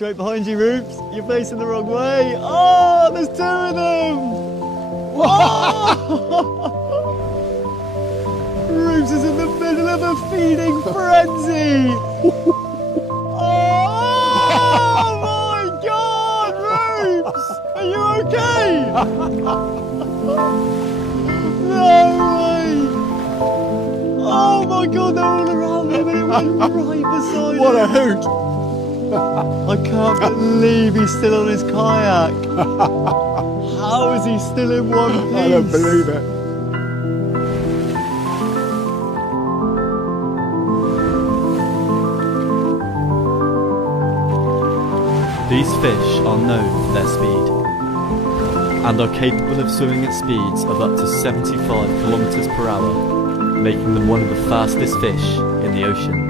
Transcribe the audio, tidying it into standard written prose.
Straight behind you, Roops. You're facing the wrong way. Oh, there's 2 of them. Oh! Roops is in the middle of a feeding frenzy. Oh my God, Roops! Are you okay? No way! Oh my God, they're all around him and it went right beside him. What a hoot! I can't believe he's still on his kayak. How is he still in one piece? I don't believe it. These fish are known for their speed and are capable of swimming at speeds of up to 75 kilometers per hour, making them one of the fastest fish in the ocean.